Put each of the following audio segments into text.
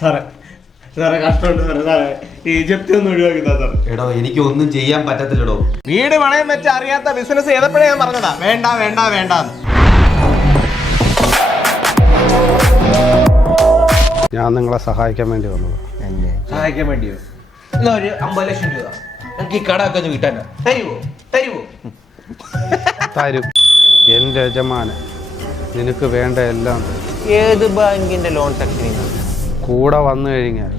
സാറേ സാറേ കഷ്ടമുണ്ട് സാറേ സാറേ ഈ ജപ്തി ഒന്ന് ഒഴിവാക്കിത്താ സാർ. എടോ എനിക്ക് ഒന്നും ചെയ്യാൻ പറ്റത്തില്ലടോ. വീട് പണയം വെച്ച് അറിയാത്ത ബിസിനസ് ചെയ്തപ്പോഴേ ഞാൻ പറഞ്ഞതാ വേണ്ട വേണ്ട വേണ്ട. ഞാൻ നിങ്ങളെ സഹായിക്കാൻ വേണ്ടി വന്നത്. സഹായിക്കാൻ വേണ്ടിയോ? എന്നാ ഒരു 50 ലക്ഷം രൂപ എനിക്ക് ഈ കടമൊക്കെ ഒന്ന് കിട്ടാനോ? തരുവോ? തരും. എൻ്റെ യജമാനൻ നിനക്ക് വേണ്ട എല്ലാം ഏത് ബാങ്കിന്റെ ലോൺ സെക്ഷനിൽ കൂടെ വന്നു കഴിഞ്ഞാൽ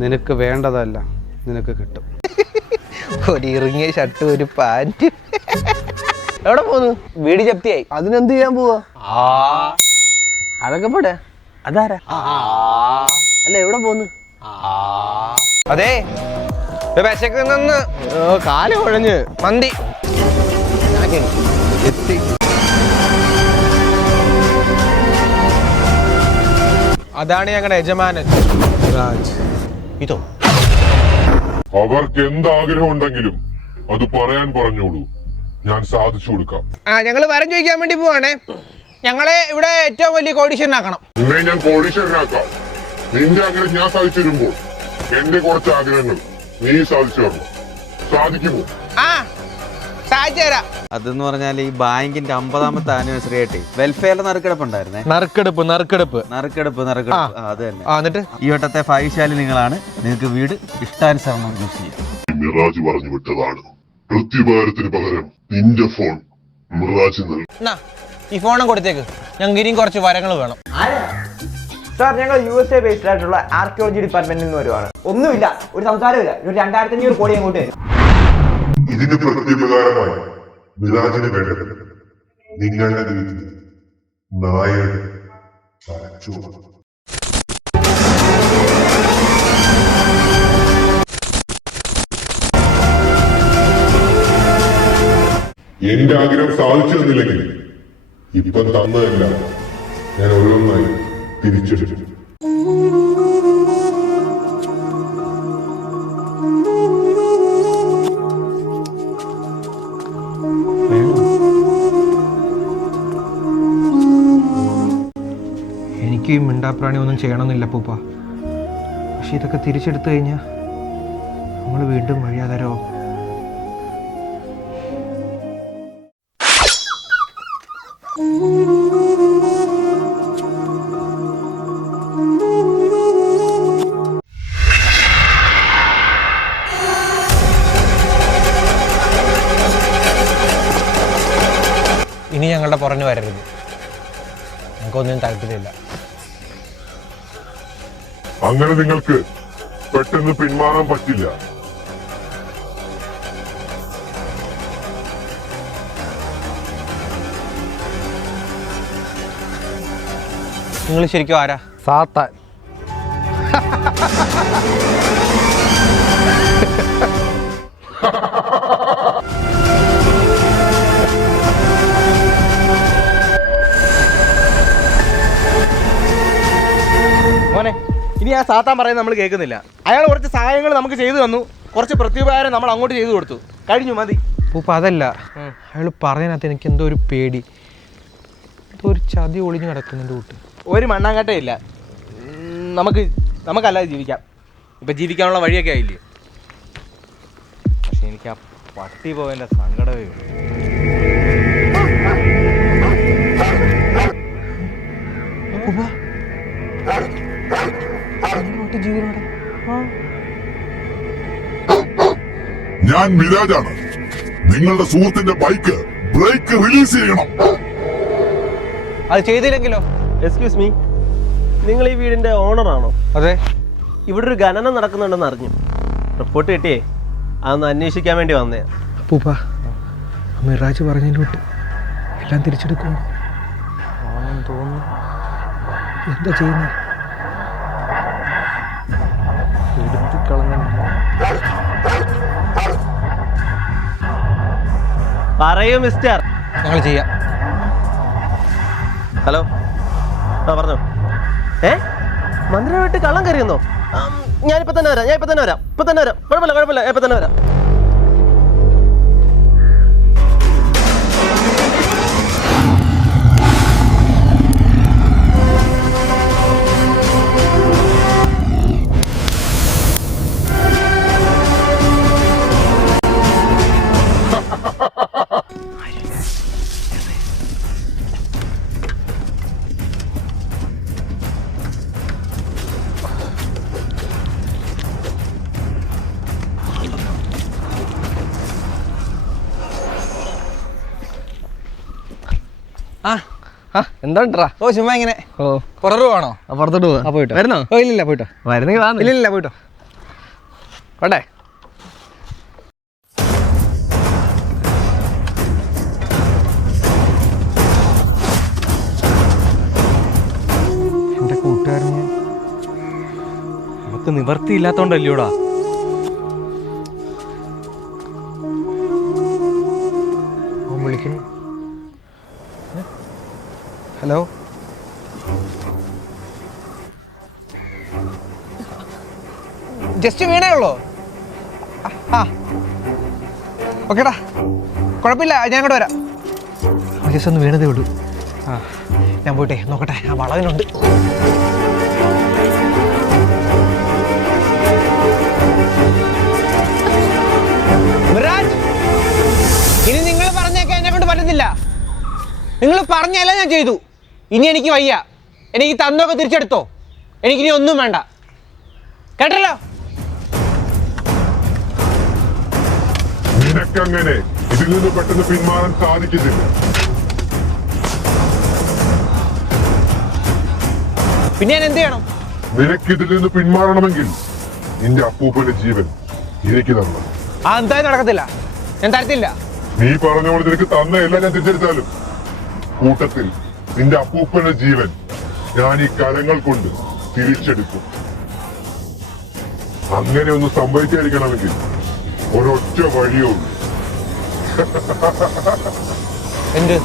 നിനക്ക് വേണ്ടതെല്ലാം നിനക്ക് കിട്ടും. ഒരു ഇറങ്ങിയ ഷർട്ട് ഒരു പാന്റ്. എവിടെ പോന്നു? വീട് ജപ്തിയായി. അതിനെന്ത് ചെയ്യാൻ പോവാ? അതൊക്കെ പോട്ടെ. അതാരാ? അല്ല എവിടെ പോന്നു? അതെ വിശക്കുന്ന കാല് കുഴഞ്ഞ് മന്തി എത്തി. അതാണ് ഞങ്ങളുടെ യജമാനൻ രാജ്. ഇതോ അവർക്ക് എന്താഗ്രഹം ഉണ്ടെങ്കിലും അത് പറയാൻ പറഞ്ഞോളൂ, ഞാൻ സാധിച്ചു കൊടുക്കാം. ഞങ്ങള് വരം ചോദിക്കാൻ വേണ്ടി പോവാണേ. ഞങ്ങളെ ഇവിടെ ഏറ്റവും വലിയ കോടീശ്വരനാക്കണം. നിന്നെ ഞാൻ കോടീശ്വരനാക്കാം. നിന്റെ ആഗ്രഹം ഞാൻ സാധിച്ചു തരുമ്പോൾ എന്റെ കുറച്ച് ആഗ്രഹങ്ങൾ നീ സാധിച്ചു തരണം. സാധിക്കുമോ? സാധിച്ചു തരാം. അതെന്ന് പറഞ്ഞാൽ ഈ ബാങ്കിന്റെ 50ാമത്തെ ആനിവേഴ്സറി ആയിട്ട് വെൽഫെയറിൽ നറുക്കെടുപ്പ് ഉണ്ടായിരുന്നേ. നറുക്കെടുപ്പ് അത് തന്നെ. എന്നിട്ട് ഈ വട്ടത്തെ ഭാഗ്യശാലി നിങ്ങളാണ്. നിങ്ങൾക്ക് വീട് ഇഷ്ടാനുസരണം യൂസ് ചെയ്യാം. മിറാജ് പറഞ്ഞു വിട്ടതാണ്. പ്രത്യുപകാരത്തിന് പകരം നിന്റെ ഫോൺ മിറാജ് നൽകും. ഈ ഫോണും കൊടുത്തേക്ക്. ഞങ്ങൾക്ക് ഇനിയും കുറച്ച് വരങ്ങൾ വേണം. സാർ ഞങ്ങൾ USA ബേസ്ഡ് ആയിട്ടുള്ള ആർക്കിയോളജി ഡിപ്പാർട്ട്മെന്റിൽ നിന്ന് വരുവാണ്. ഒന്നുമില്ല, ഒരു സംസാരമില്ല. ഒരു 2500 കോടി അങ്ങോട്ട് തരും. ഇതിന് പ്രത്യുപകാരമായി മിറാജിന് വേണ്ടത് നിങ്ങളുടെ വീട്ടിൽ നായയുടെ തലച്ചോറ്. എന്റെ ആഗ്രഹം സാധിച്ചു തന്നില്ലെങ്കിൽ ഇപ്പം തന്നതല്ല ഞാൻ ഓരോന്നായി തിരിച്ചെടുക്കും. എനിക്ക് ഈ മിണ്ടാപ്രാണി ഒന്നും ചെയ്യണമെന്നില്ല പൂപ്പ. പക്ഷെ ഇതൊക്കെ തിരിച്ചെടുത്തു കഴിഞ്ഞാൽ നമ്മൾ വീണ്ടും വഴിയാതരോ. ഇനി ഞങ്ങളുടെ പുറഞ്ഞു വരരുത്. ഞങ്ങൾക്കൊന്നിനും താല്പര്യമില്ല. അങ്ങനെ നിങ്ങൾക്ക് പെട്ടെന്ന് പിന്മാറാൻ പറ്റില്ല. നിങ്ങൾ ശരിക്കും ആരാ? സാത്താൻ. മോനെ, ഇനി ആ സാത്താൻ പറയുന്നത് നമ്മൾ കേൾക്കുന്നില്ല. അയാൾ കുറച്ച് സഹായങ്ങൾ നമുക്ക് ചെയ്തു തന്നു, കുറച്ച് പ്രത്യുപകാരം നമ്മൾ അങ്ങോട്ട് ചെയ്തു കൊടുത്തു. കഴിഞ്ഞു, മതി. പൂപ്പ അതല്ല, അയാൾ പറഞ്ഞതിനകത്ത് എനിക്ക് എന്തോ ഒരു പേടി, എന്തോ ഒരു ചതി ഒളിഞ്ഞു കിടക്കുന്നുണ്ട് കൂട്ട്. ഒരു മണ്ണാങ്കട്ടയില്ല. നമുക്കല്ലാതെ ജീവിക്കാം. ഇപ്പം ജീവിക്കാനുള്ള വഴിയൊക്കെ ആയില്ലേ. പക്ഷെ എനിക്ക് ആ പട്ടി പോയതിൻ്റെ സങ്കടമേ ഉള്ളൂ. ഞാൻ മിരാജാണ്. നിങ്ങളുടെ സുഹൃത്തിന്റെ ബൈക്ക് ബ്രേക്ക് റിലീസ് ചെയ്യണം. അത് ചെയ്തില്ലെങ്കിലോ? എക്സ്ക്യൂസ് മീ, നിങ്ങൾ ഈ വീടിന്റെ ഓണറാണോ? അതെ. ഇവിടെ ഒരു ഖനനം നടക്കുന്നുണ്ടെന്ന് അറിഞ്ഞു. റിപ്പോർട്ട് കിട്ടിയേ, അതൊന്ന് അന്വേഷിക്കാൻ വേണ്ടി വന്നേ. പൂപ്പ, മിറാജ് പറഞ്ഞതിലോട്ട് എല്ലാം തിരിച്ചെടുക്കുമോ തോന്നുന്നു. എന്താ ചെയ്യുന്നത്? എടുത്ത് കളഞ്ഞ പറയൂ മിസ്റ്റർ. ഞങ്ങൾ ചെയ്യാം. ഹലോ, പറഞ്ഞോ. മന്ദിരം വിട്ട് കള്ളം കയറിയെന്നോ? ഞാനിപ്പോ തന്നെ വരാം. കുഴപ്പമില്ല, ഇപ്പൊ തന്നെ വരാം. എന്താ ഓ ചുമ്മാ ഇങ്ങനെ ഓ പുറത്തു പോകണോ? പുറത്തോട്ട് പോവാ പോയിട്ടോ വരുന്നോ? ഓ ഇല്ലില്ല പോയിട്ടോ. വരുന്നെങ്കിൽ ഇല്ലില്ല പോയിട്ടോ. വേണ്ടേ? എൻ്റെ കൂട്ടുകാരന് നമുക്ക് നിവർത്തിയില്ലാത്തോണ്ടല്ലോടാ. വിളിക്കുന്നു. ഹലോ ജസ്റ്റ് വീണേ ഉള്ളോ? ആ ഓക്കേടാ കുഴപ്പമില്ല, ഞാൻ അങ്ങോട്ട് വരാം. ജസ്റ്റ് ഒന്ന് വീണതേ ഉള്ളൂ. ആ ഞാൻ പോയിട്ടെ നോക്കട്ടെ, ആ വളവിനുണ്ട്. മിറാജ്, ഇനി നിങ്ങൾ പറഞ്ഞേക്കാൻ എന്നെ കൊണ്ട് പറ്റത്തില്ല. നിങ്ങൾ പറഞ്ഞല്ല ഞാൻ ചെയ്തു. ഇനി എനിക്ക് വയ്യ. എനിക്ക് തന്നൊക്കെ തിരിച്ചെടുത്തോ. എനിക്കിനി ഒന്നും വേണ്ട, കേട്ടല്ലോ? നിനക്കങ്ങനെ ഇതിൽ നിന്ന് പെട്ടെന്ന് പിന്മാറാൻ സാധിക്കുന്നില്ല. പിന്നെ ഞാൻ എന്ത് ചെയ്യണം? നിനക്കിതിൽ നിന്ന് പിന്മാറണമെങ്കിൽ നിന്റെ അപ്പൂപ്പന്റെ ജീവൻ എനിക്ക് തരണം. ആ എന്തായാലും നടക്കത്തില്ല, ഞാൻ തരത്തില്ല. നീ പറഞ്ഞ പോലെ നിനക്ക് തന്ന എല്ലാം ഞാൻ തിരിച്ചെടുത്താലും കൂട്ടത്തിൽ നിന്റെ അപ്പൂപ്പന്റെ ജീവൻ ഞാൻ ഈ കരങ്ങൾ കൊണ്ട് തിരിച്ചെടുക്കും. അങ്ങനെ ഒന്ന് സംഭവിക്കാതിരിക്കണമെങ്കിൽ ഒരൊറ്റ വഴിയേ ഉള്ളൂ. എന്ത്?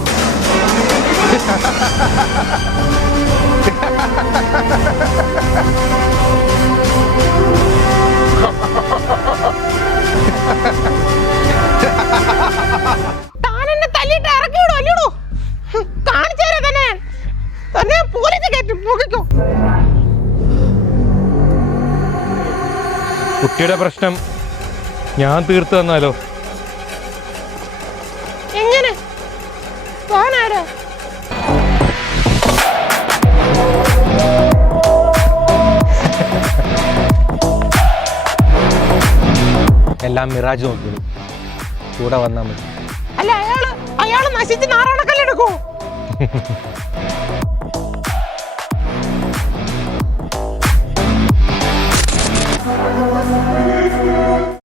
താനെന്നെ തല്ലിട്ട് ഇറക്കി വിടും അല്ലടോ? കാണിച്ചേരാ തന്നെ തന്നെ പോലീസ് കയറ്റും. നോക്കിക്കോ. കുട്ടിയുടെ പ്രശ്നം ഞാൻ തീർത്തു തന്നാലോ? എങ്ങനെ? താനാരാ? എല്ലാം മിറാജ് നോക്കിയത്. കൂടെ വന്നാൽ മതി. അല്ല അയാള് നശിച്ച് നാറാണക്കല്ലെടുക്കോ?